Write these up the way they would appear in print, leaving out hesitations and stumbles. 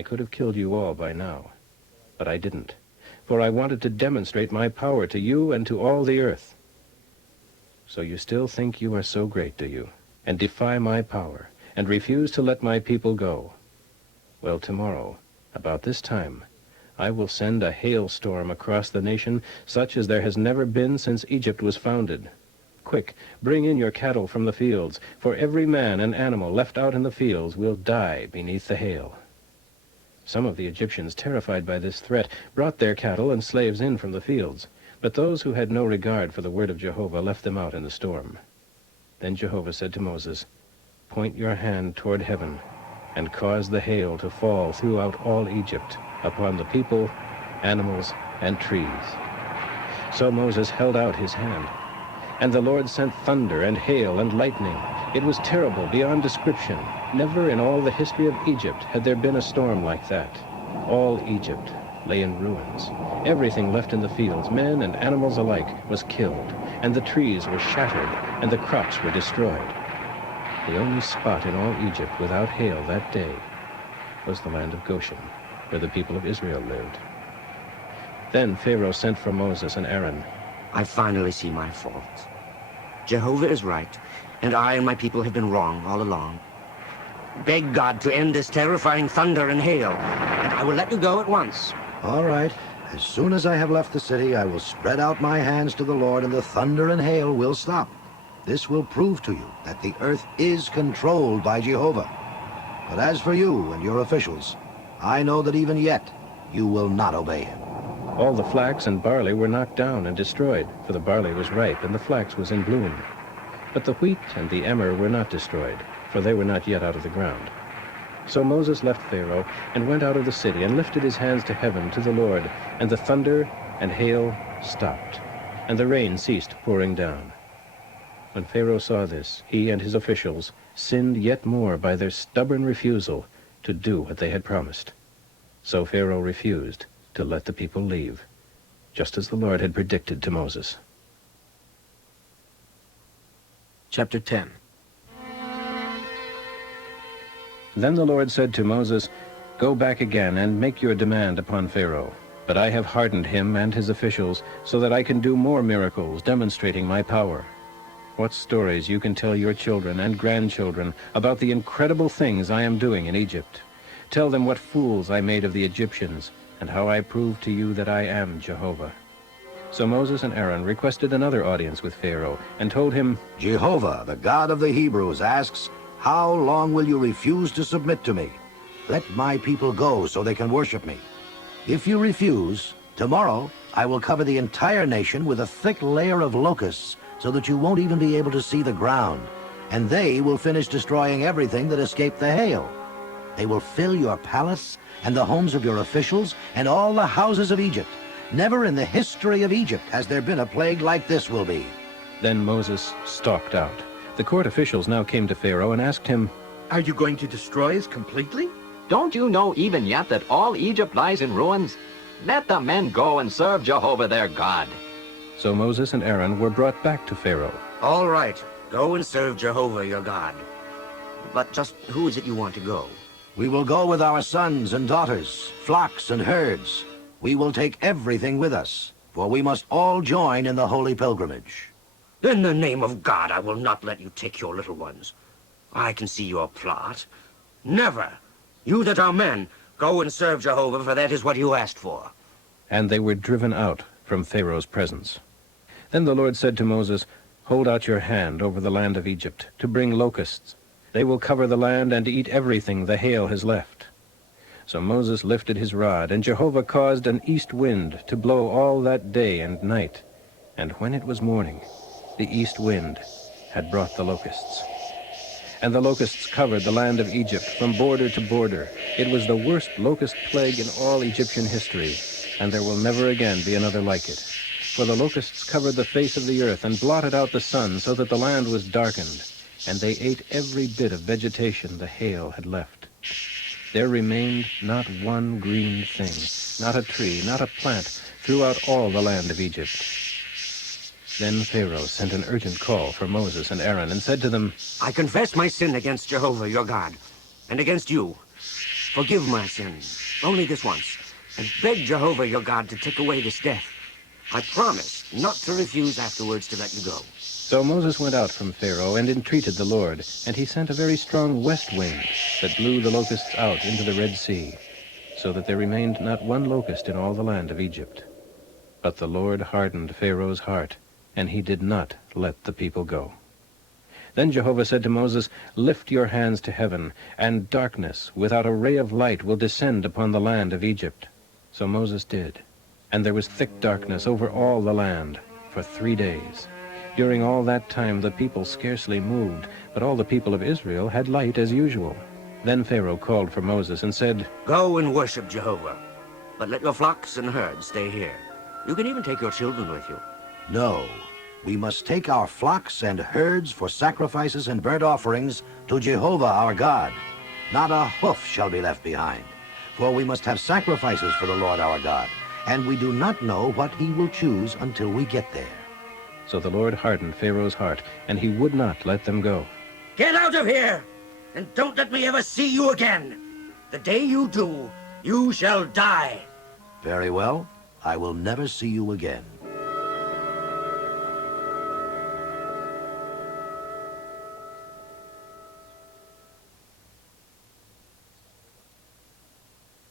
I could have killed you all by now, but I didn't, for I wanted to demonstrate my power to you and to all the earth. So you still think you are so great, do you, and defy my power, and refuse to let my people go? Well, tomorrow, about this time, I will send a hailstorm across the nation, such as there has never been since Egypt was founded. Quick, bring in your cattle from the fields, for every man and animal left out in the fields will die beneath the hail. Some of the Egyptians, terrified by this threat, brought their cattle and slaves in from the fields, but those who had no regard for the word of Jehovah left them out in the storm. Then Jehovah said to Moses, "Point your hand toward heaven, and cause the hail to fall throughout all Egypt, upon the people, animals, and trees." So Moses held out his hand, and the Lord sent thunder and hail and lightning. It was terrible beyond description. Never in all the history of Egypt had there been a storm like that. All Egypt lay in ruins. Everything left in the fields, men and animals alike, was killed, and the trees were shattered, and the crops were destroyed. The only spot in all Egypt without hail that day was the land of Goshen, where the people of Israel lived. Then Pharaoh sent for Moses and Aaron. I finally see my fault. Jehovah is right, and I and my people have been wrong all along. Beg God to end this terrifying thunder and hail, and I will let you go at once. All right. As soon as I have left the city, I will spread out my hands to the Lord, and the thunder and hail will stop. This will prove to you that the earth is controlled by Jehovah. But as for you and your officials, I know that even yet you will not obey him. All the flax and barley were knocked down and destroyed, for the barley was ripe and the flax was in bloom. But the wheat and the emmer were not destroyed, for they were not yet out of the ground. So Moses left Pharaoh and went out of the city and lifted his hands to heaven, to the Lord, and the thunder and hail stopped, and the rain ceased pouring down. When Pharaoh saw this, he and his officials sinned yet more by their stubborn refusal to do what they had promised. So Pharaoh refused to let the people leave, just as the Lord had predicted to Moses. Chapter 10. Then the Lord said to Moses, "Go back again and make your demand upon Pharaoh. But I have hardened him and his officials so that I can do more miracles, demonstrating my power. What stories you can tell your children and grandchildren about the incredible things I am doing in Egypt. Tell them what fools I made of the Egyptians, and how I proved to you that I am Jehovah." So Moses and Aaron requested another audience with Pharaoh and told him, Jehovah, the God of the Hebrews, asks, "How long will you refuse to submit to me? Let my people go so they can worship me. If you refuse, tomorrow I will cover the entire nation with a thick layer of locusts so that you won't even be able to see the ground, and they will finish destroying everything that escaped the hail. They will fill your palace and the homes of your officials and all the houses of Egypt. Never in the history of Egypt has there been a plague like this will be." Then Moses stalked out. The court officials now came to Pharaoh and asked him, "Are you going to destroy us completely?" Don't you know even yet that all Egypt lies in ruins? Let the men go and serve Jehovah their God." So Moses and Aaron were brought back to Pharaoh. All right, go and serve Jehovah your God. But just who is it you want to go? "We will go with our sons and daughters, flocks and herds. We will take everything with us, for we must all join in the holy pilgrimage." In the name of God, I will not let you take your little ones. I can see your plot. Never! You that are men, go and serve Jehovah, for that is what you asked for. And they were driven out from Pharaoh's presence. Then the Lord said to Moses, "Hold out your hand over the land of Egypt to bring locusts. They will cover the land and eat everything the hail has left." So Moses lifted his rod, and Jehovah caused an east wind to blow all that day and night. And when it was morning, the east wind had brought the locusts. And the locusts covered the land of Egypt from border to border. It was the worst locust plague in all Egyptian history, and there will never again be another like it. For the locusts covered the face of the earth and blotted out the sun so that the land was darkened, and they ate every bit of vegetation the hail had left. There remained not one green thing, not a tree, not a plant, throughout all the land of Egypt. Then Pharaoh sent an urgent call for Moses and Aaron and said to them, I confess my sin against Jehovah your God, and against you. Forgive my sins, only this once, and beg Jehovah your God to take away this death. I promise not to refuse afterwards to let you go. So Moses went out from Pharaoh and entreated the Lord, and he sent a very strong west wind that blew the locusts out into the Red Sea, so that there remained not one locust in all the land of Egypt. But the Lord hardened Pharaoh's heart, and he did not let the people go. Then Jehovah said to Moses, "Lift your hands to heaven, and darkness without a ray of light will descend upon the land of Egypt." So Moses did, and there was thick darkness over all the land for 3 days. During all that time the people scarcely moved, but all the people of Israel had light as usual. Then Pharaoh called for Moses and said, Go and worship Jehovah, but let your flocks and herds stay here. You can even take your children with you. No, we must take our flocks and herds for sacrifices and burnt offerings to Jehovah our God. Not a hoof shall be left behind, for we must have sacrifices for the Lord our God, and we do not know what he will choose until we get there. So the Lord hardened Pharaoh's heart, and he would not let them go. Get out of here, and don't let me ever see you again. The day you do, you shall die. Very well, I will never see you again.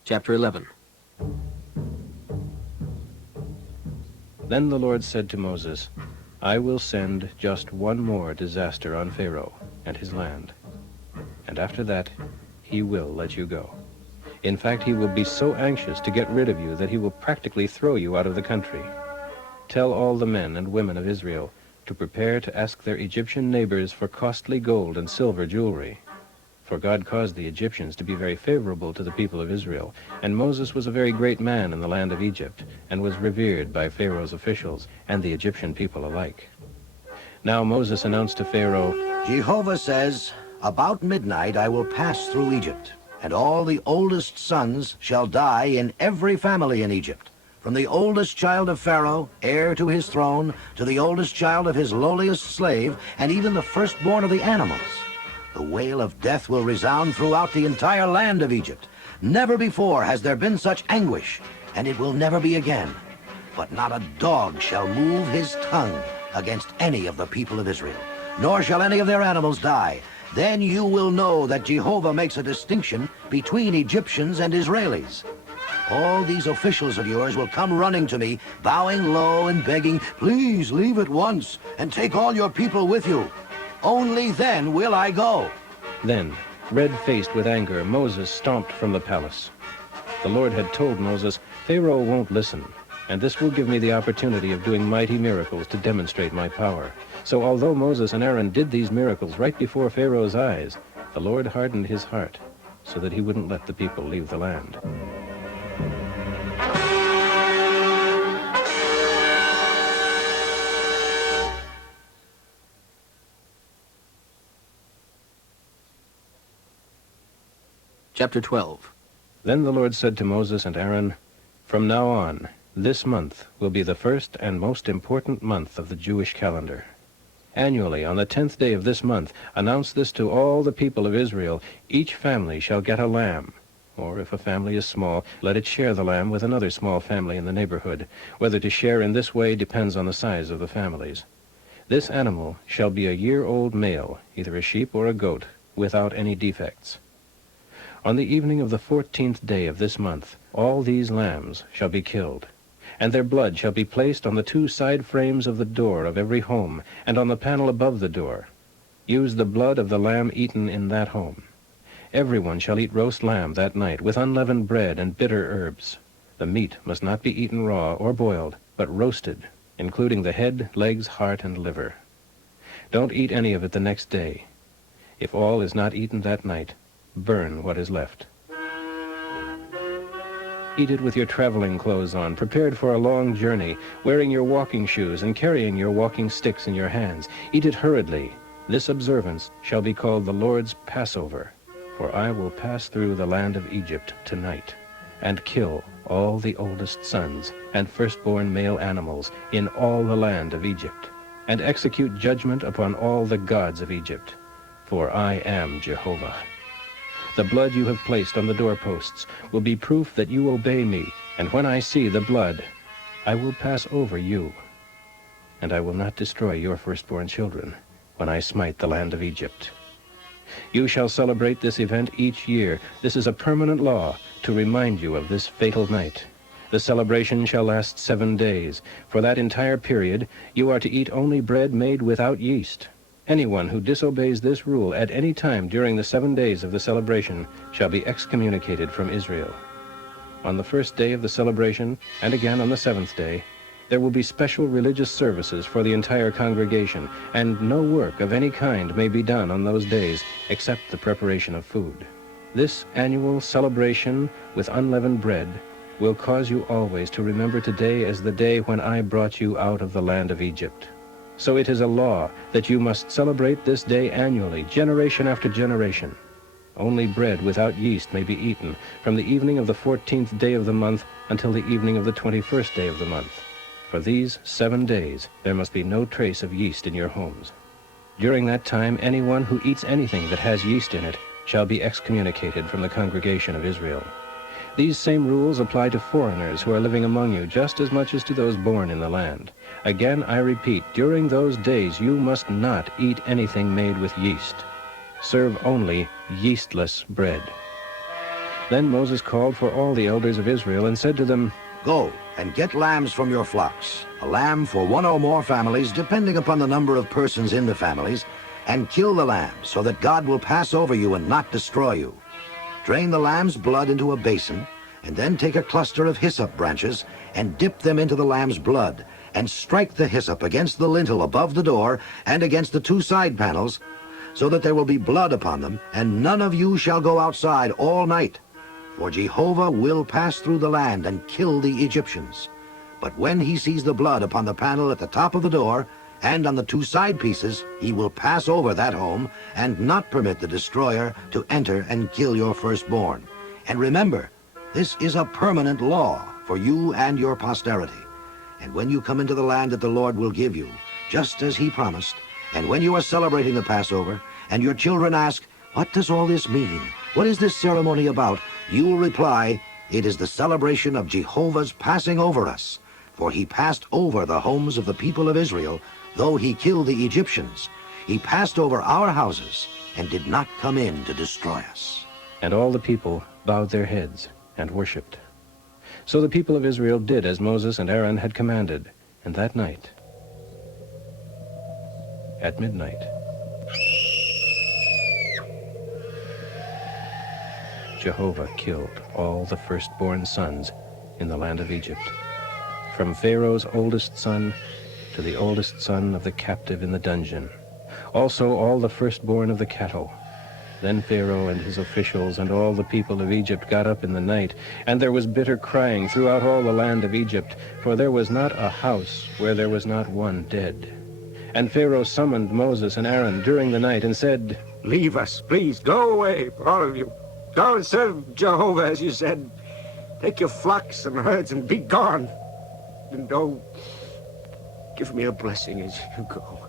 Chapter 11. Then the Lord said to Moses, "I will send just one more disaster on Pharaoh and his land, and after that he will let you go. In fact, he will be so anxious to get rid of you that he will practically throw you out of the country. Tell all the men and women of Israel to prepare to ask their Egyptian neighbors for costly gold and silver jewelry." For God caused the Egyptians to be very favorable to the people of Israel, and Moses was a very great man in the land of Egypt, and was revered by Pharaoh's officials and the Egyptian people alike. Now Moses announced to Pharaoh, Jehovah says, about midnight I will pass through Egypt, and all the oldest sons shall die in every family in Egypt, from the oldest child of Pharaoh, heir to his throne, to the oldest child of his lowliest slave, and even the firstborn of the animals. The wail of death will resound throughout the entire land of Egypt. Never before has there been such anguish, and it will never be again. But not a dog shall move his tongue against any of the people of Israel, nor shall any of their animals die. Then you will know that Jehovah makes a distinction between Egyptians and Israelis. All these officials of yours will come running to me, bowing low and begging, "Please leave at once and take all your people with you. Only then will I go." Then, red-faced with anger, Moses stomped from the palace. The Lord had told Moses, "Pharaoh won't listen, and this will give me the opportunity of doing mighty miracles to demonstrate my power." So although Moses and Aaron did these miracles right before Pharaoh's eyes, the Lord hardened his heart so that he wouldn't let the people leave the land. Chapter 12. Then the Lord said to Moses and Aaron, "From now on, this month will be the first and most important month of the Jewish calendar. Annually, on the 10th day of this month, announce this to all the people of Israel: each family shall get a lamb. Or if a family is small, let it share the lamb with another small family in the neighborhood. Whether to share in this way depends on the size of the families. This animal shall be a year-old male, either a sheep or a goat, without any defects. On the evening of the 14th day of this month, all these lambs shall be killed, and their blood shall be placed on the 2 side frames of the door of every home, and on the panel above the door. Use the blood of the lamb eaten in that home. Everyone shall eat roast lamb that night, with unleavened bread and bitter herbs. The meat must not be eaten raw or boiled, but roasted, including the head, legs, heart, and liver. Don't eat any of it the next day. If all is not eaten that night, burn what is left. Eat it with your traveling clothes on, prepared for a long journey, wearing your walking shoes and carrying your walking sticks in your hands. Eat it hurriedly. This observance shall be called the Lord's Passover, for I will pass through the land of Egypt tonight, and kill all the oldest sons and firstborn male animals in all the land of Egypt, and execute judgment upon all the gods of Egypt, for I am Jehovah. The blood you have placed on the doorposts will be proof that you obey me, and when I see the blood, I will pass over you, and I will not destroy your firstborn children when I smite the land of Egypt. You shall celebrate this event each year. This is a permanent law to remind you of this fatal night. The celebration shall last 7 days. For that entire period, you are to eat only bread made without yeast. Anyone who disobeys this rule at any time during the 7 days of the celebration shall be excommunicated from Israel. On the first day of the celebration, and again on the 7th day, there will be special religious services for the entire congregation, and no work of any kind may be done on those days except the preparation of food. This annual celebration with unleavened bread will cause you always to remember today as the day when I brought you out of the land of Egypt. So it is a law that you must celebrate this day annually, generation after generation. Only bread without yeast may be eaten from the evening of the 14th day of the month until the evening of the 21st day of the month. For these 7 days there must be no trace of yeast in your homes. During that time, anyone who eats anything that has yeast in it shall be excommunicated from the congregation of Israel. These same rules apply to foreigners who are living among you just as much as to those born in the land. Again, I repeat, during those days you must not eat anything made with yeast. Serve only yeastless bread. Then Moses called for all the elders of Israel and said to them, Go and get lambs from your flocks, a lamb for one or more families, depending upon the number of persons in the families, and kill the lamb, so that God will pass over you and not destroy you. Drain the lamb's blood into a basin, and then take a cluster of hyssop branches and dip them into the lamb's blood, and strike the hyssop against the lintel above the door and against the 2 side panels, so that there will be blood upon them, and none of you shall go outside all night. For Jehovah will pass through the land and kill the Egyptians. But when he sees the blood upon the panel at the top of the door and on the 2 side pieces, he will pass over that home and not permit the destroyer to enter and kill your firstborn. And remember, this is a permanent law for you and your posterity. And when you come into the land that the Lord will give you, just as he promised, and when you are celebrating the Passover, and your children ask, What does all this mean? What is this ceremony about? You will reply, It is the celebration of Jehovah's passing over us. For he passed over the homes of the people of Israel, though he killed the Egyptians. He passed over our houses and did not come in to destroy us. And all the people bowed their heads and worshipped. So the people of Israel did as Moses and Aaron had commanded, and that night, at midnight, Jehovah killed all the firstborn sons in the land of Egypt, from Pharaoh's oldest son to the oldest son of the captive in the dungeon, also all the firstborn of the cattle. Then Pharaoh and his officials and all the people of Egypt got up in the night, and there was bitter crying throughout all the land of Egypt, for there was not a house where there was not one dead. And Pharaoh summoned Moses and Aaron during the night and said, Leave us, please. Go away, all of you. Go and serve Jehovah, as you said. Take your flocks and herds and be gone. And oh, give me a blessing as you go.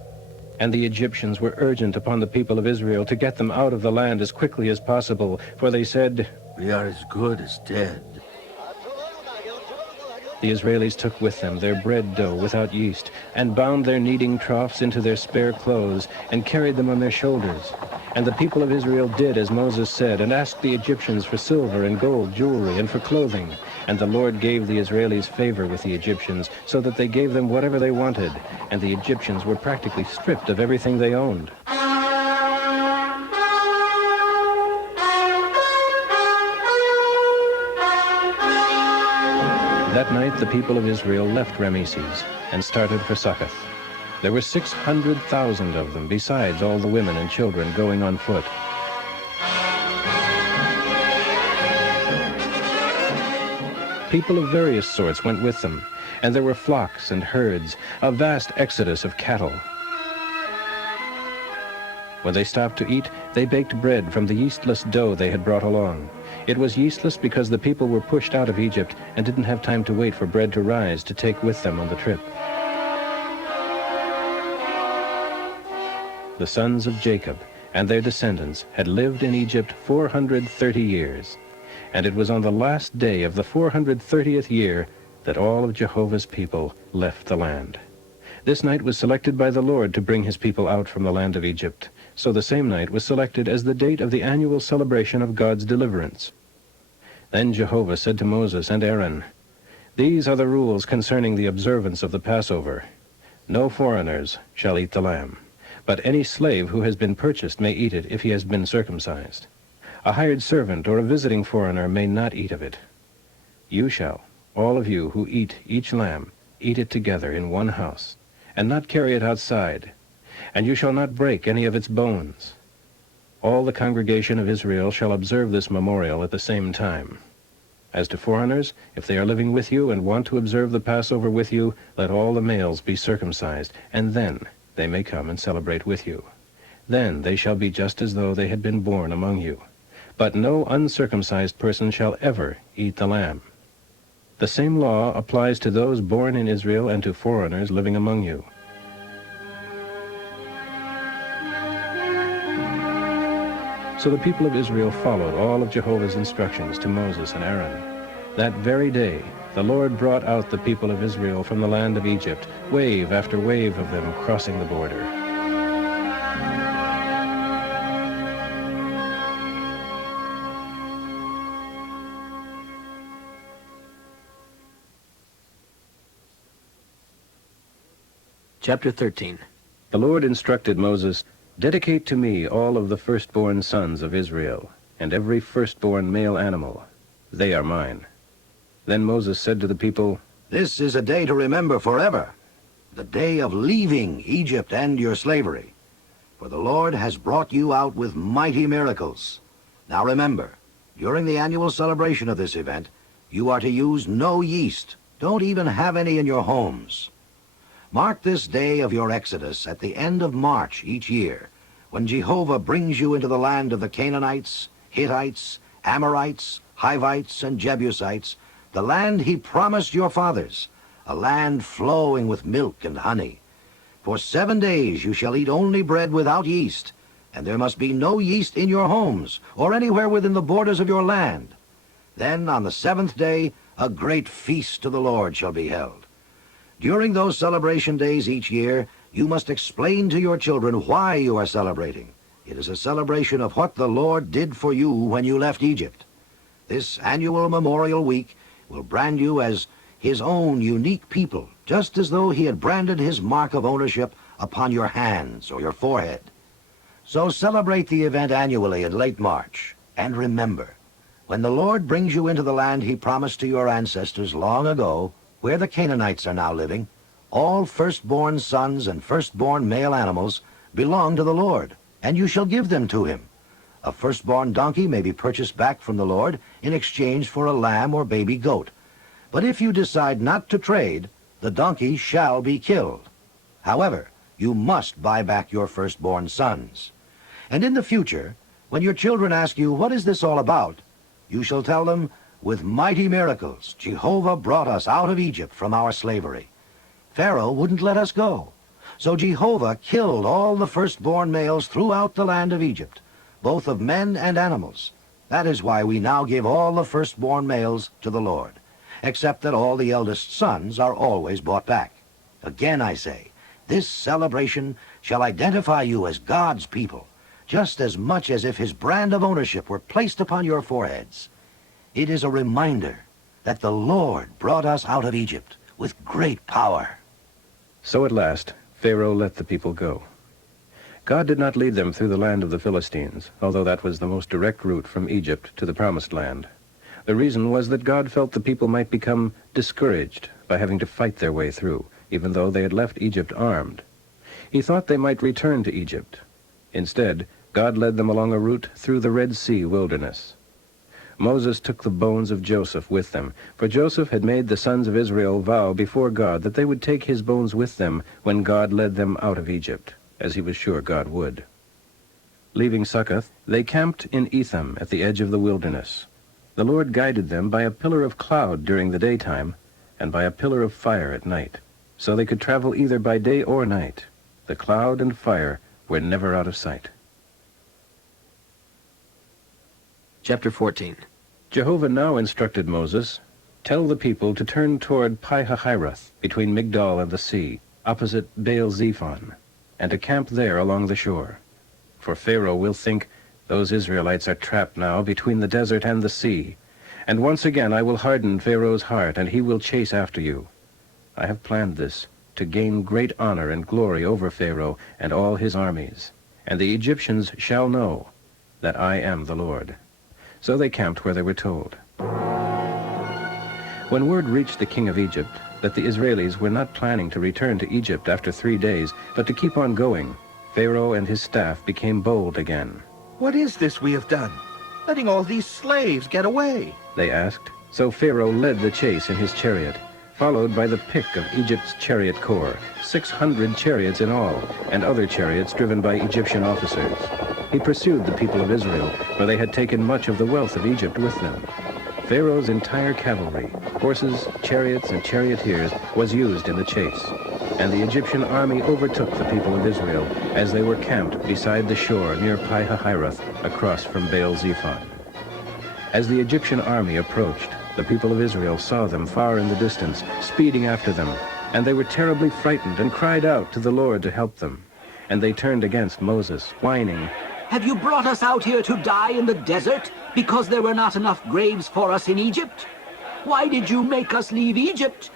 And the Egyptians were urgent upon the people of Israel to get them out of the land as quickly as possible, for they said, We are as good as dead. The Israelis took with them their bread dough without yeast, and bound their kneading troughs into their spare clothes, and carried them on their shoulders. And the people of Israel did as Moses said, and asked the Egyptians for silver and gold, jewelry, and for clothing. And the Lord gave the Israelis favor with the Egyptians, so that they gave them whatever they wanted, and the Egyptians were practically stripped of everything they owned. That night the people of Israel left Rameses and started for Succoth. There were 600,000 of them, besides all the women and children going on foot. People of various sorts went with them, and there were flocks and herds, a vast exodus of cattle. When they stopped to eat, they baked bread from the yeastless dough they had brought along. It was yeastless because the people were pushed out of Egypt and didn't have time to wait for bread to rise to take with them on the trip. The sons of Jacob and their descendants had lived in Egypt 430 years. And it was on the last day of the 430th year that all of Jehovah's people left the land. This night was selected by the Lord to bring his people out from the land of Egypt. So the same night was selected as the date of the annual celebration of God's deliverance. Then Jehovah said to Moses and Aaron, "These are the rules concerning the observance of the Passover. No foreigners shall eat the lamb, but any slave who has been purchased may eat it if he has been circumcised. A hired servant or a visiting foreigner may not eat of it. You shall, all of you who eat each lamb, eat it together in one house, and not carry it outside, and you shall not break any of its bones. All the congregation of Israel shall observe this memorial at the same time. As to foreigners, if they are living with you and want to observe the Passover with you, let all the males be circumcised, and then they may come and celebrate with you. Then they shall be just as though they had been born among you. But no uncircumcised person shall ever eat the lamb. The same law applies to those born in Israel and to foreigners living among you." So the people of Israel followed all of Jehovah's instructions to Moses and Aaron. That very day, the Lord brought out the people of Israel from the land of Egypt, wave after wave of them crossing the border. Chapter 13. The Lord instructed Moses, "Dedicate to me all of the firstborn sons of Israel, and every firstborn male animal. They are mine." Then Moses said to the people, This is a day to remember forever, the day of leaving Egypt and your slavery. For the Lord has brought you out with mighty miracles. Now remember, during the annual celebration of this event, you are to use no yeast. Don't even have any in your homes. Mark this day of your exodus at the end of March each year, when Jehovah brings you into the land of the Canaanites, Hittites, Amorites, Hivites, and Jebusites, the land he promised your fathers, a land flowing with milk and honey. For 7 days you shall eat only bread without yeast, and there must be no yeast in your homes or anywhere within the borders of your land. Then on the 7th day a great feast to the Lord shall be held. During those celebration days each year, you must explain to your children why you are celebrating. It is a celebration of what the Lord did for you when you left Egypt. This annual memorial week will brand you as his own unique people, just as though he had branded his mark of ownership upon your hands or your forehead. So celebrate the event annually in late March. And remember, when the Lord brings you into the land he promised to your ancestors long ago, where the Canaanites are now living, all firstborn sons and firstborn male animals belong to the Lord, and you shall give them to him. A firstborn donkey may be purchased back from the Lord in exchange for a lamb or baby goat. But if you decide not to trade, the donkey shall be killed. However, you must buy back your firstborn sons. And in the future, when your children ask you, "What is this all about?" you shall tell them, "With mighty miracles, Jehovah brought us out of Egypt from our slavery. Pharaoh wouldn't let us go. So Jehovah killed all the firstborn males throughout the land of Egypt, both of men and animals. That is why we now give all the firstborn males to the Lord, except that all the eldest sons are always bought back. Again I say, this celebration shall identify you as God's people, just as much as if his brand of ownership were placed upon your foreheads. It is a reminder that the Lord brought us out of Egypt with great power." So at last, Pharaoh let the people go. God did not lead them through the land of the Philistines, although that was the most direct route from Egypt to the Promised Land. The reason was that God felt the people might become discouraged by having to fight their way through, even though they had left Egypt armed. He thought they might return to Egypt. Instead, God led them along a route through the Red Sea wilderness. Moses took the bones of Joseph with them, for Joseph had made the sons of Israel vow before God that they would take his bones with them when God led them out of Egypt, as he was sure God would. Leaving Succoth, they camped in Etham at the edge of the wilderness. The Lord guided them by a pillar of cloud during the daytime and by a pillar of fire at night, so they could travel either by day or night. The cloud and fire were never out of sight. Chapter 14. Jehovah now instructed Moses, "Tell the people to turn toward Pi-hahiroth, between Migdol and the sea, opposite Baal-zephon, and to camp there along the shore. For Pharaoh will think, 'Those Israelites are trapped now between the desert and the sea.' And once again I will harden Pharaoh's heart, and he will chase after you. I have planned this to gain great honor and glory over Pharaoh and all his armies. And the Egyptians shall know that I am the Lord." So they camped where they were told. When word reached the king of Egypt that the Israelis were not planning to return to Egypt after 3 days, but to keep on going, Pharaoh and his staff became bold again. What is this we have done? Letting all these slaves get away. They asked. So Pharaoh led the chase in his chariot, followed by the pick of Egypt's chariot corps, 600 chariots in all, and other chariots driven by Egyptian officers. He pursued the people of Israel, for they had taken much of the wealth of Egypt with them. Pharaoh's entire cavalry, horses, chariots, and charioteers, was used in the chase, and the Egyptian army overtook the people of Israel as they were camped beside the shore near Pi-hahiroth, across from Baal-zephon. As the Egyptian army approached, the people of Israel saw them far in the distance, speeding after them, and they were terribly frightened and cried out to the Lord to help them. And they turned against Moses, whining, "Have you brought us out here to die in the desert because there were not enough graves for us in Egypt? Why did you make us leave Egypt?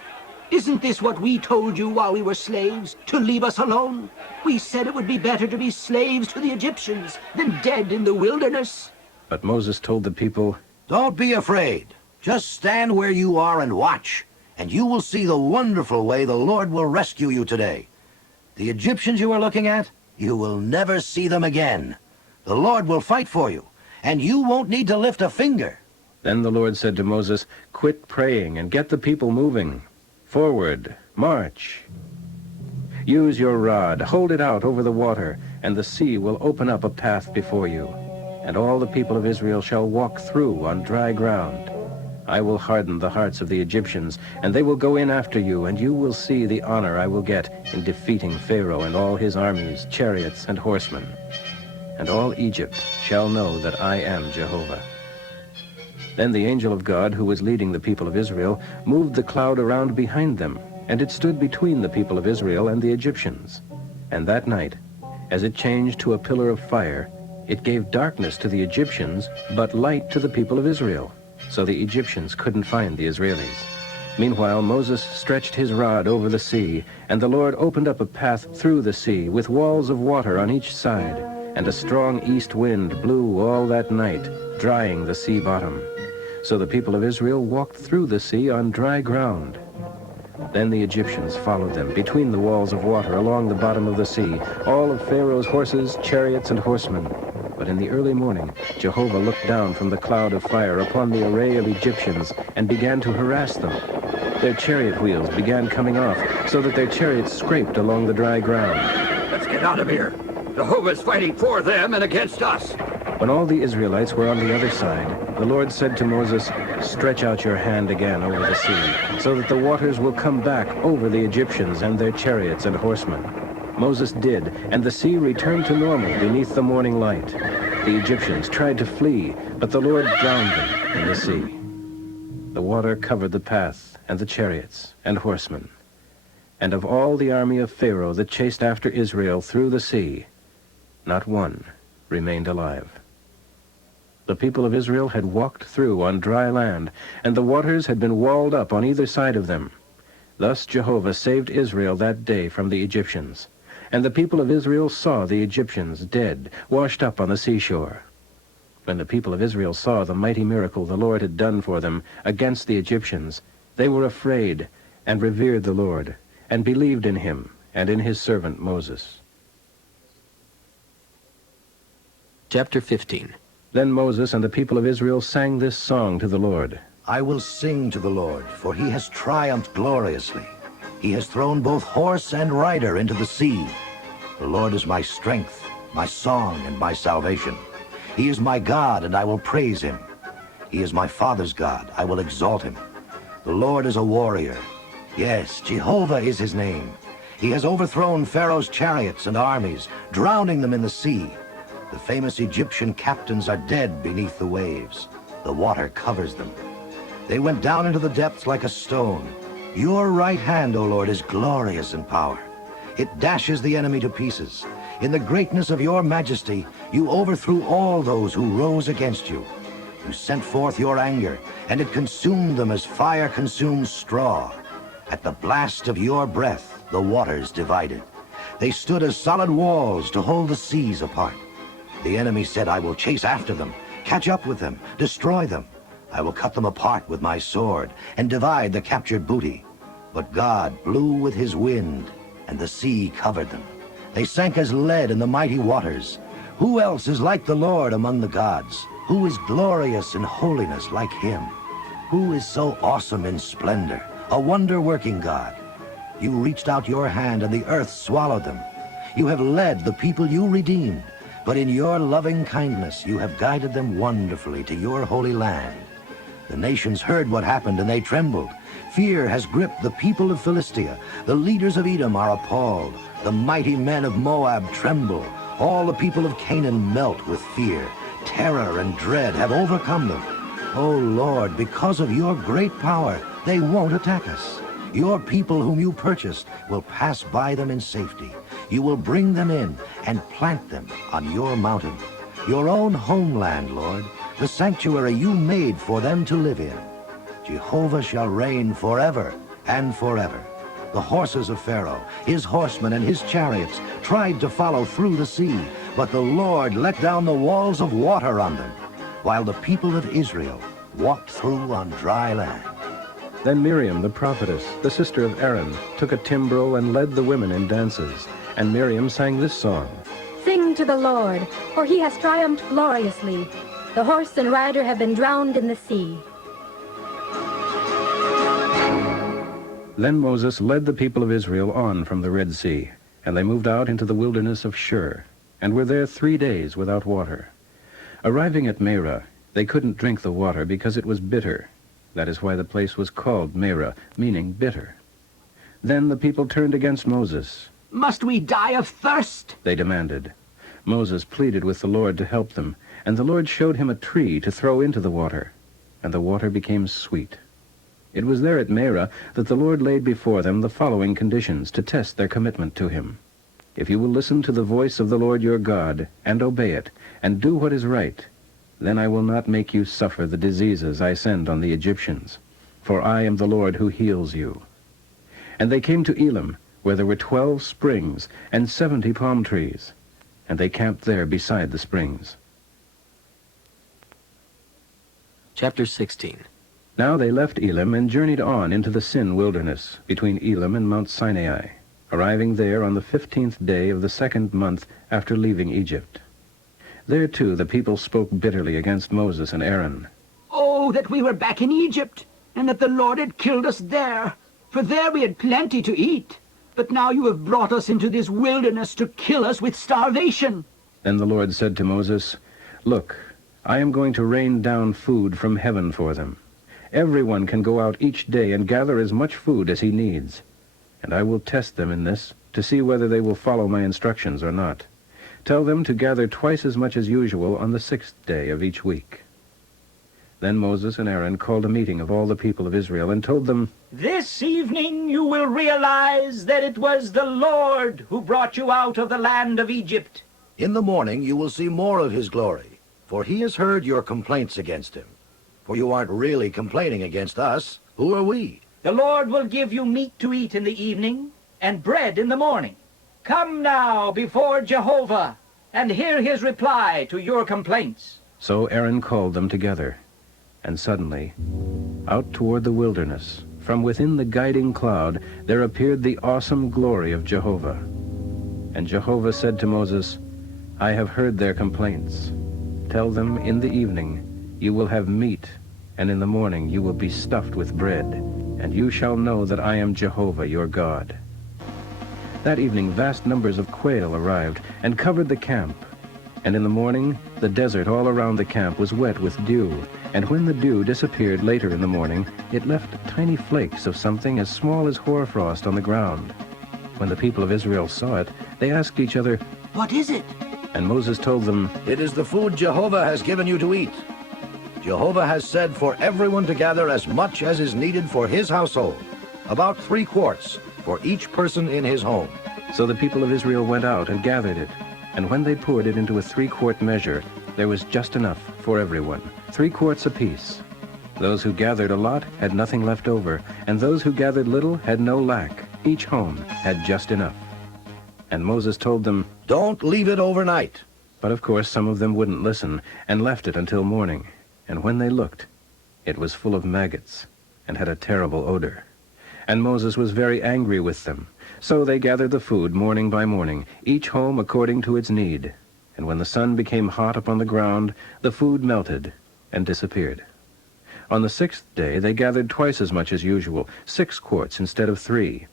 Isn't this what we told you while we were slaves, to leave us alone? We said it would be better to be slaves to the Egyptians than dead in the wilderness." But Moses told the people, Don't be afraid. Just stand where you are and watch, and you will see the wonderful way the Lord will rescue you today. The Egyptians you are looking at, you will never see them again. The Lord will fight for you, and you won't need to lift a finger." Then the Lord said to Moses, "Quit praying and get the people moving. Forward, march. Use your rod, hold it out over the water, and the sea will open up a path before you. And all the people of Israel shall walk through on dry ground. I will harden the hearts of the Egyptians, and they will go in after you, and you will see the honor I will get in defeating Pharaoh and all his armies, chariots, and horsemen. And all Egypt shall know that I am Jehovah." Then the angel of God, who was leading the people of Israel, moved the cloud around behind them, and it stood between the people of Israel and the Egyptians. And that night, as it changed to a pillar of fire, it gave darkness to the Egyptians, but light to the people of Israel. So the Egyptians couldn't find the Israelis. Meanwhile, Moses stretched his rod over the sea, and the Lord opened up a path through the sea with walls of water on each side, and a strong east wind blew all that night, drying the sea bottom. So the people of Israel walked through the sea on dry ground. Then the Egyptians followed them between the walls of water along the bottom of the sea, all of Pharaoh's horses, chariots, and horsemen. But in the early morning, Jehovah looked down from the cloud of fire upon the array of Egyptians and began to harass them. Their chariot wheels began coming off, so that their chariots scraped along the dry ground. Let's get out of here. Jehovah's fighting for them and against us. When all the Israelites were on the other side, the Lord said to Moses, "Stretch out your hand again over the sea, so that the waters will come back over the Egyptians and their chariots and horsemen." Moses did, and the sea returned to normal beneath the morning light. The Egyptians tried to flee, but the Lord drowned them in the sea. The water covered the path and the chariots and horsemen. And of all the army of Pharaoh that chased after Israel through the sea, not one remained alive. The people of Israel had walked through on dry land, and the waters had been walled up on either side of them. Thus Jehovah saved Israel that day from the Egyptians. And the people of Israel saw the Egyptians dead, washed up on the seashore. When the people of Israel saw the mighty miracle the Lord had done for them against the Egyptians, they were afraid and revered the Lord, and believed in him and in his servant Moses. Chapter 15. Then Moses and the people of Israel sang this song to the Lord. I will sing to the Lord, for he has triumphed gloriously. He has thrown both horse and rider into the sea. The Lord is my strength, my song, and my salvation. He is my God, and I will praise him. He is my father's God. I will exalt him. The Lord is a warrior. Yes, Jehovah is his name. He has overthrown Pharaoh's chariots and armies, drowning them in the sea. The famous Egyptian captains are dead beneath the waves. The water covers them. They went down into the depths like a stone. Your right hand, O Lord, is glorious in power. It dashes the enemy to pieces. In the greatness of your majesty, you overthrew all those who rose against you. You sent forth your anger, and it consumed them as fire consumes straw. At the blast of your breath, the waters divided. They stood as solid walls to hold the seas apart. The enemy said, I will chase after them, catch up with them, destroy them. I will cut them apart with my sword and divide the captured booty. But God blew with his wind, and the sea covered them. They sank as lead in the mighty waters. Who else is like the Lord among the gods? Who is glorious in holiness like him? Who is so awesome in splendor, a wonder-working God? You reached out your hand, and the earth swallowed them. You have led the people you redeemed, but in your loving kindness you have guided them wonderfully to your holy land. The nations heard what happened, and they trembled. Fear has gripped the people of Philistia. The leaders of Edom are appalled. The mighty men of Moab tremble. All the people of Canaan melt with fear. Terror and dread have overcome them. O Lord, because of your great power, they won't attack us. Your people whom you purchased will pass by them in safety. You will bring them in and plant them on your mountain, your own homeland, Lord, the sanctuary you made for them to live in. Jehovah shall reign forever and forever. The horses of Pharaoh, his horsemen and his chariots tried to follow through the sea, but the Lord let down the walls of water on them, while the people of Israel walked through on dry land. Then Miriam the prophetess, the sister of Aaron, took a timbrel and led the women in dances. And Miriam sang this song. Sing to the Lord, for he has triumphed gloriously. The horse and rider have been drowned in the sea. Then Moses led the people of Israel on from the Red Sea, and they moved out into the wilderness of Shur, and were there 3 days without water. Arriving at Merah, they couldn't drink the water because it was bitter. That is why the place was called Merah, meaning bitter. Then the people turned against Moses. Must we die of thirst? They demanded. Moses pleaded with the Lord to help them, and the Lord showed him a tree to throw into the water, and the water became sweet. It was there at Merah that the Lord laid before them the following conditions to test their commitment to him. If you will listen to the voice of the Lord your God, and obey it, and do what is right, then I will not make you suffer the diseases I send on the Egyptians, for I am the Lord who heals you. And they came to Elim, where there were 12 springs and 70 palm trees, and they camped there beside the springs. Chapter 16. Now they left Elim and journeyed on into the Sin wilderness, between Elim and Mount Sinai, arriving there on the 15th day of the 2nd month after leaving Egypt. There, too, the people spoke bitterly against Moses and Aaron. Oh, that we were back in Egypt, and that the Lord had killed us there, for there we had plenty to eat. But now you have brought us into this wilderness to kill us with starvation. Then the Lord said to Moses, Look, I am going to rain down food from heaven for them. Everyone can go out each day and gather as much food as he needs. And I will test them in this, to see whether they will follow my instructions or not. Tell them to gather twice as much as usual on the 6th day of each week. Then Moses and Aaron called a meeting of all the people of Israel and told them, This evening you will realize that it was the Lord who brought you out of the land of Egypt. In the morning you will see more of his glory, for he has heard your complaints against him. For you aren't really complaining against us. Who are we? The Lord will give you meat to eat in the evening and bread in the morning. Come now before Jehovah and hear his reply to your complaints. So Aaron called them together. And suddenly, out toward the wilderness, from within the guiding cloud, there appeared the awesome glory of Jehovah. And Jehovah said to Moses, I have heard their complaints. Tell them in the evening you will have meat, and in the morning you will be stuffed with bread, and you shall know that I am Jehovah your God. That evening vast numbers of quail arrived and covered the camp. And in the morning the desert all around the camp was wet with dew, and when the dew disappeared later in the morning, it left tiny flakes of something as small as hoarfrost on the ground. When the people of Israel saw it, they asked each other, What is it? And Moses told them, "It is the food Jehovah has given you to eat. Jehovah has said for everyone to gather as much as is needed for his household, about 3 quarts for each person in his home." So the people of Israel went out and gathered it, and when they poured it into a 3-quart measure, there was just enough for everyone, 3 quarts apiece. Those who gathered a lot had nothing left over, and those who gathered little had no lack. Each home had just enough. And Moses told them, "Don't leave it overnight." But of course some of them wouldn't listen, and left it until morning. And when they looked, it was full of maggots, and had a terrible odor. And Moses was very angry with them. So they gathered the food morning by morning, each home according to its need. And when the sun became hot upon the ground, the food melted and disappeared. On the 6th day they gathered twice as much as usual, 6 quarts instead of 3.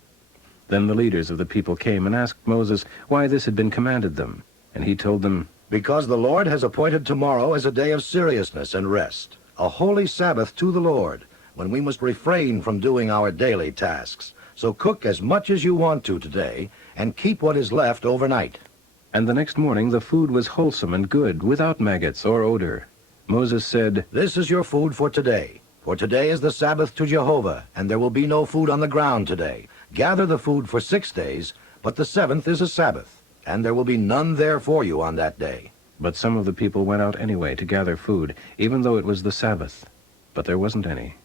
Then the leaders of the people came and asked Moses why this had been commanded them. And he told them, "Because the Lord has appointed tomorrow as a day of seriousness and rest, a holy Sabbath to the Lord, when we must refrain from doing our daily tasks. So cook as much as you want to today, and keep what is left overnight." And the next morning the food was wholesome and good, without maggots or odor. Moses said, "This is your food for today. For today is the Sabbath to Jehovah, and there will be no food on the ground today. Gather the food for 6 days, but the 7th is a Sabbath, and there will be none there for you on that day." But some of the people went out anyway to gather food, even though it was the Sabbath. But there wasn't any.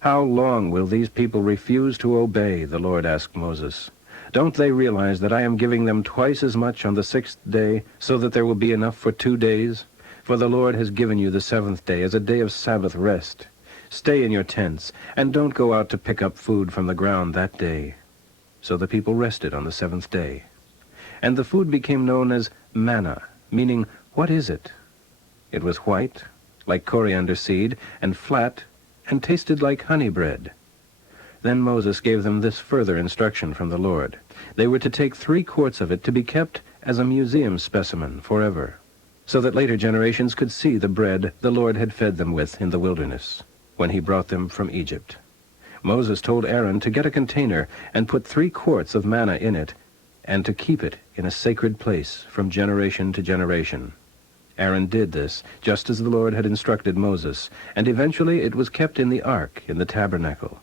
"How long will these people refuse to obey?" the Lord asked Moses. "Don't they realize that I am giving them twice as much on the 6th day, so that there will be enough for 2 days? For the Lord has given you the 7th day as a day of Sabbath rest. Stay in your tents, and don't go out to pick up food from the ground that day." So the people rested on the 7th day. And the food became known as manna, meaning, "What is it?" It was white, like coriander seed, and flat, and tasted like honey bread. Then Moses gave them this further instruction from the Lord. They were to take 3 quarts of it to be kept as a museum specimen forever, so that later generations could see the bread the Lord had fed them with in the wilderness, when he brought them from Egypt. Moses told Aaron to get a container and put 3 quarts of manna in it, and to keep it in a sacred place from generation to generation. Aaron did this, just as the Lord had instructed Moses, and eventually it was kept in the ark in the tabernacle.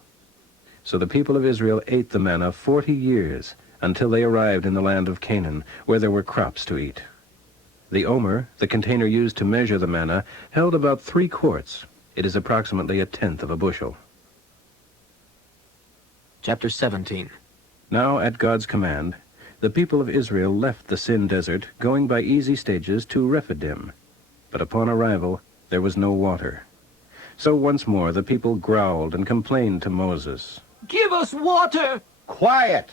So the people of Israel ate the manna 40 years, until they arrived in the land of Canaan, where there were crops to eat. The omer, the container used to measure the manna, held about 3 quarts. It is approximately 1/10 of a bushel. Chapter 17. Now, at God's command, the people of Israel left the Sin desert, going by easy stages to Rephidim. But upon arrival, there was no water. So once more the people growled and complained to Moses. "Give us water!" "Quiet!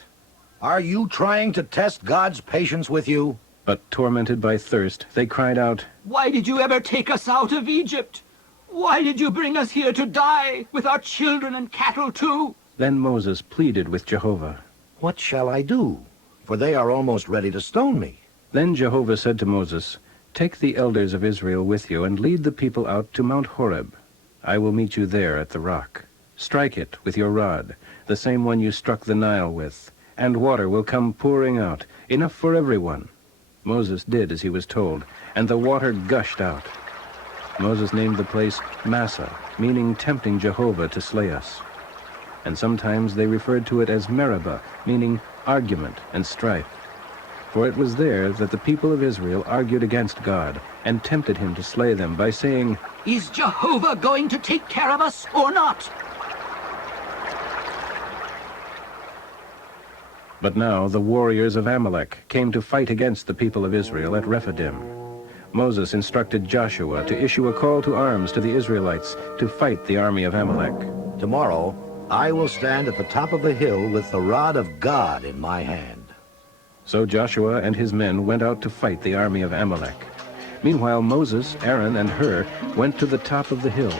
Are you trying to test God's patience with you?" But tormented by thirst, they cried out, "Why did you ever take us out of Egypt? Why did you bring us here to die, with our children and cattle too?" Then Moses pleaded with Jehovah. "What shall I do? For they are almost ready to stone me." Then Jehovah said to Moses, "Take the elders of Israel with you and lead the people out to Mount Horeb. I will meet you there at the rock. Strike it with your rod, the same one you struck the Nile with, and water will come pouring out, enough for everyone." Moses did as he was told, and the water gushed out. Moses named the place Massah, meaning tempting Jehovah to slay us. And sometimes they referred to it as Meribah, meaning argument and strife. For it was there that the people of Israel argued against God and tempted him to slay them by saying, "Is Jehovah going to take care of us or not?" But now the warriors of Amalek came to fight against the people of Israel at Rephidim. Moses instructed Joshua to issue a call to arms to the Israelites to fight the army of Amalek. "Tomorrow I will stand at the top of the hill with the rod of God in my hand." So Joshua and his men went out to fight the army of Amalek. Meanwhile Moses, Aaron, and Hur went to the top of the hill.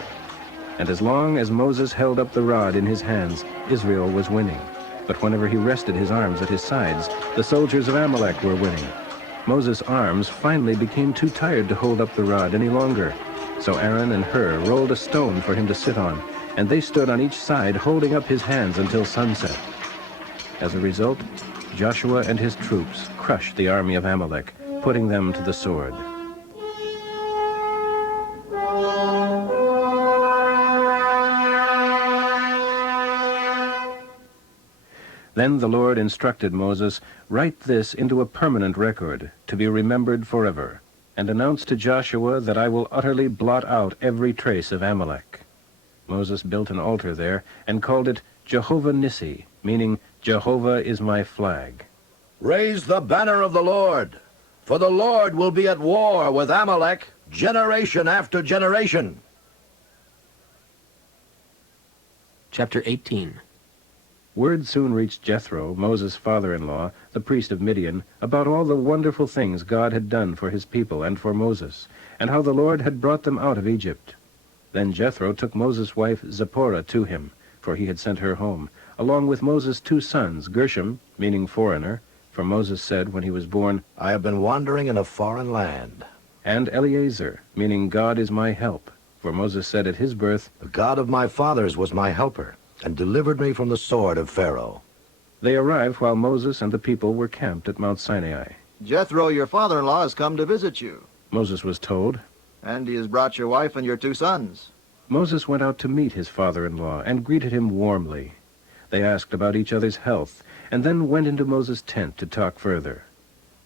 And as long as Moses held up the rod in his hands, Israel was winning. But whenever he rested his arms at his sides, the soldiers of Amalek were winning. Moses' arms finally became too tired to hold up the rod any longer. So Aaron and Hur rolled a stone for him to sit on, and they stood on each side holding up his hands until sunset. As a result, Joshua and his troops crushed the army of Amalek, putting them to the sword. Then the Lord instructed Moses, "Write this into a permanent record, to be remembered forever, and announce to Joshua that I will utterly blot out every trace of Amalek." Moses built an altar there and called it Jehovah Nissi, meaning Jehovah is my flag. Raise the banner of the Lord, for the Lord will be at war with Amalek generation after generation. Chapter 18. Word soon reached Jethro, Moses' father-in-law, the priest of Midian, about all the wonderful things God had done for his people and for Moses, and how the Lord had brought them out of Egypt. Then Jethro took Moses' wife Zipporah to him, for he had sent her home, along with Moses' 2 sons, Gershom, meaning foreigner, for Moses said when he was born, I have been wandering in a foreign land. and Eleazar, meaning God is my help, for Moses said at his birth, The God of my fathers was my helper, and delivered me from the sword of Pharaoh. They arrived while Moses and the people were camped at Mount Sinai. Jethro, your father-in-law, has come to visit you, Moses was told. and he has brought your wife and your 2 sons. Moses went out to meet his father-in-law and greeted him warmly. They asked about each other's health, and then went into Moses' tent to talk further.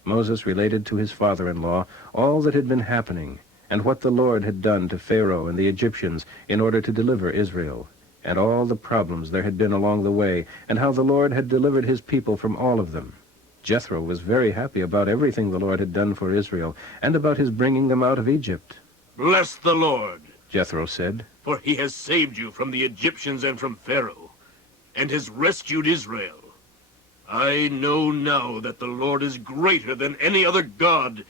Moses related to his father-in-law all that had been happening, and what the Lord had done to Pharaoh and the Egyptians in order to deliver Israel, and all the problems there had been along the way, and how the Lord had delivered his people from all of them. Jethro was very happy about everything the Lord had done for Israel, and about his bringing them out of Egypt. "Bless the Lord," Jethro said, "for he has saved you from the Egyptians and from Pharaoh, and has rescued Israel. I know now that the Lord is greater than any other god,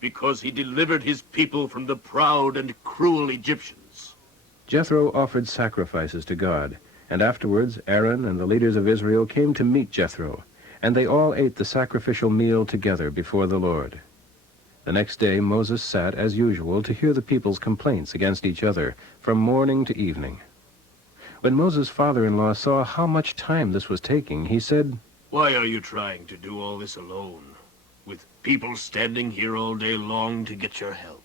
because he delivered his people from the proud and cruel Egyptians." Jethro offered sacrifices to God, and afterwards Aaron and the leaders of Israel came to meet Jethro, and they all ate the sacrificial meal together before the Lord. The next day Moses sat, as usual, to hear the people's complaints against each other, from morning to evening. When Moses' father-in-law saw how much time this was taking, he said, "Why are you trying to do all this alone, with people standing here all day long to get your help?"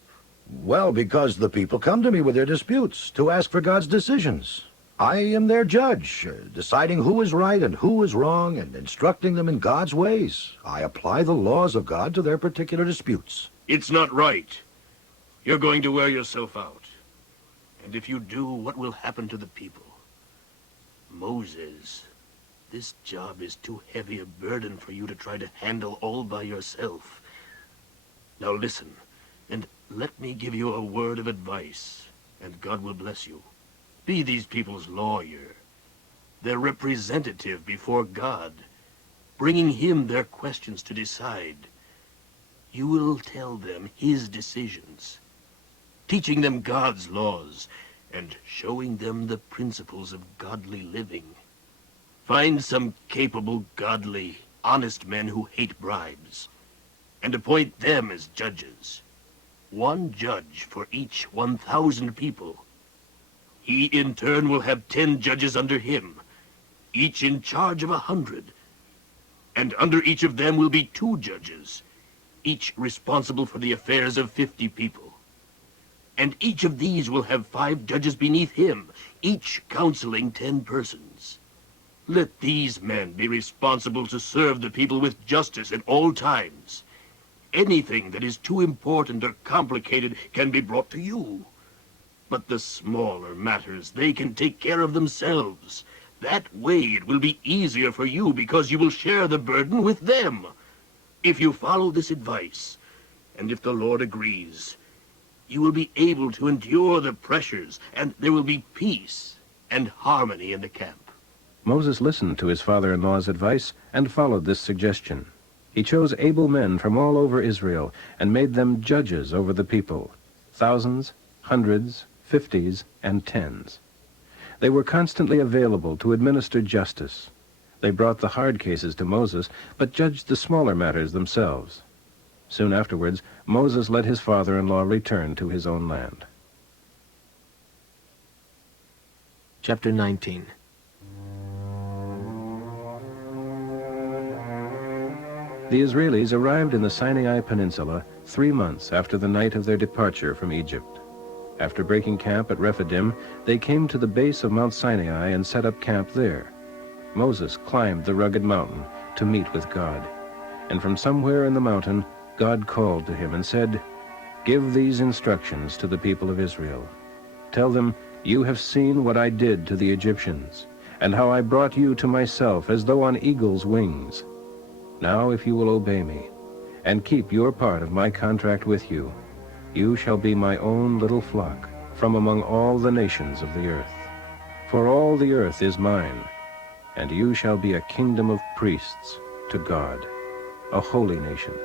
Well, because the people come to me with their disputes to ask for God's decisions. I am their judge, deciding who is right and who is wrong and instructing them in God's ways. I apply the laws of God to their particular disputes. It's not right. You're going to wear yourself out. And if you do, what will happen to the people? Moses, this job is too heavy a burden for you to try to handle all by yourself. Now listen, and let me give you a word of advice, and God will bless you. Be these people's lawyer, their representative before God, bringing him their questions to decide. You will tell them his decisions, teaching them God's laws, and showing them the principles of godly living. Find some capable, godly, honest men who hate bribes, and appoint them as judges. 1 judge for each 1,000 people. He, in turn, will have 10 judges under him, each in charge of 100. And under each of them will be 2 judges, each responsible for the affairs of 50 people. And each of these will have 5 judges beneath him, each counseling 10 persons. Let these men be responsible to serve the people with justice at all times. Anything that is too important or complicated can be brought to you. But the smaller matters, they can take care of themselves. That way it will be easier for you because you will share the burden with them. If you follow this advice, and if the Lord agrees, you will be able to endure the pressures, and there will be peace and harmony in the camp." Moses listened to his father-in-law's advice and followed this suggestion. He chose able men from all over Israel and made them judges over the people, thousands, hundreds, 50s, and 10s. They were constantly available to administer justice. They brought the hard cases to Moses, but judged the smaller matters themselves. Soon afterwards, Moses let his father-in-law return to his own land. Chapter 19. The Israelis arrived in the Sinai Peninsula 3 months after the night of their departure from Egypt. After breaking camp at Rephidim, they came to the base of Mount Sinai and set up camp there. Moses climbed the rugged mountain to meet with God. And from somewhere in the mountain, God called to him and said, "Give these instructions to the people of Israel. Tell them, you have seen what I did to the Egyptians, and how I brought you to myself as though on eagle's wings. Now if you will obey me, and keep your part of my contract with you, you shall be my own little flock from among all the nations of the earth. For all the earth is mine, and you shall be a kingdom of priests to God, a holy nation."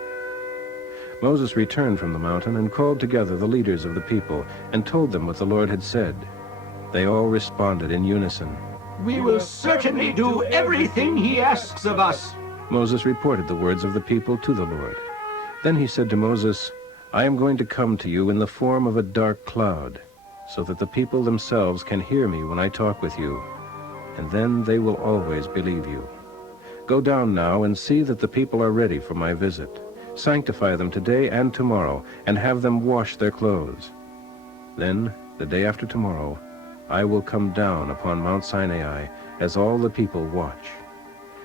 Moses returned from the mountain and called together the leaders of the people and told them what the Lord had said. They all responded in unison. "We will certainly do everything he asks of us." Moses reported the words of the people to the Lord. Then he said to Moses, "I am going to come to you in the form of a dark cloud, so that the people themselves can hear me when I talk with you, and then they will always believe you. Go down now and see that the people are ready for my visit. Sanctify them today and tomorrow, and have them wash their clothes. Then, the day after tomorrow, I will come down upon Mount Sinai as all the people watch.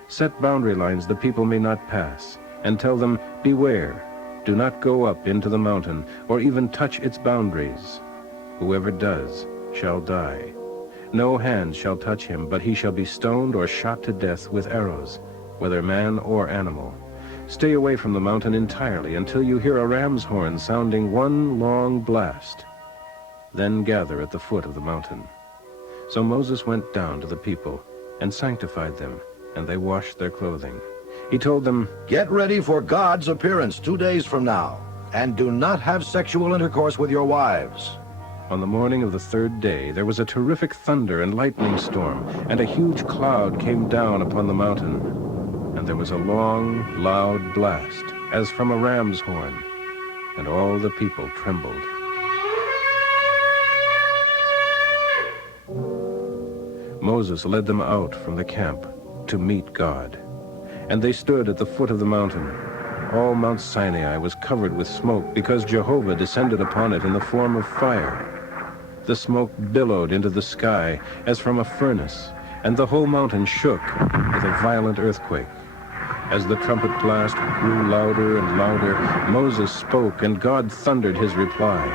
Set boundary lines the people may not pass, and tell them, 'Beware, do not go up into the mountain, or even touch its boundaries. Whoever does shall die. No hand shall touch him, but he shall be stoned or shot to death with arrows, whether man or animal. Stay away from the mountain entirely until you hear a ram's horn sounding one long blast. Then gather at the foot of the mountain.' So Moses went down to the people and sanctified them, and they washed their clothing. He told them, 'Get ready for God's appearance 2 days from now, and do not have sexual intercourse with your wives.' On the morning of the 3rd day, there was a terrific thunder and lightning storm, and a huge cloud came down upon the mountain. And there was a long, loud blast, as from a ram's horn, and all the people trembled. Moses led them out from the camp to meet God. And they stood at the foot of the mountain. All Mount Sinai was covered with smoke because Jehovah descended upon it in the form of fire. The smoke billowed into the sky as from a furnace, and the whole mountain shook with a violent earthquake. As the trumpet blast grew louder and louder, Moses spoke, and God thundered his reply.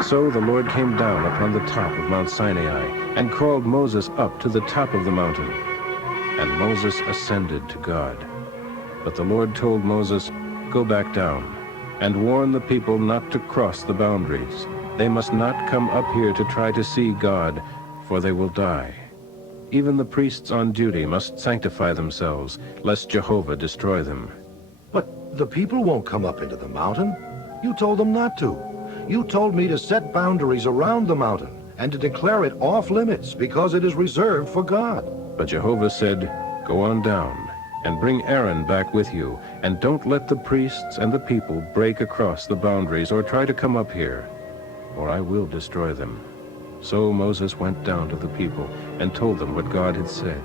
So the Lord came down upon the top of Mount Sinai and called Moses up to the top of the mountain. And Moses ascended to God. But the Lord told Moses, "Go back down and warn the people not to cross the boundaries. They must not come up here to try to see God, for they will die. Even the priests on duty must sanctify themselves, lest Jehovah destroy them." "But the people won't come up into the mountain. You told them not to. You told me to set boundaries around the mountain and to declare it off limits because it is reserved for God." But Jehovah said, "Go on down and bring Aaron back with you, and don't let the priests and the people break across the boundaries or try to come up here, or I will destroy them." So Moses went down to the people and told them what God had said.